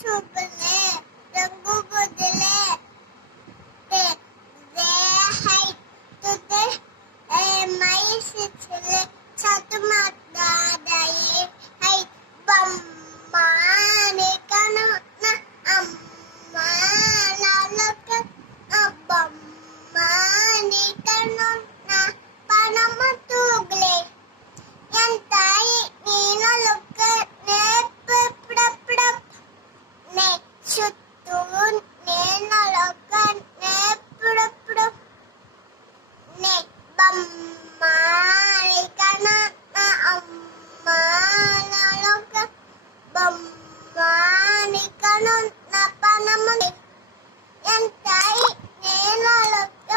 చూపులే రంగు బుద్ధులే they height తుదే my సిచ్చులే చతుమద్దాయి high బొమ్మ నీకను నా అమ్మ నాలుక బొమ్మ నీకను నా పనమ తూగులే ఎంత నేను లుక్క నేప్పుడప్పుడప్ నే చుట్టూ నేను లుక్క నేప్పుడప్పుడు నే బొమ్మ నీకను నా అమ్మ నాలుక బొమ్మ నీకను నా పనమ ఎంత నేను లుక్క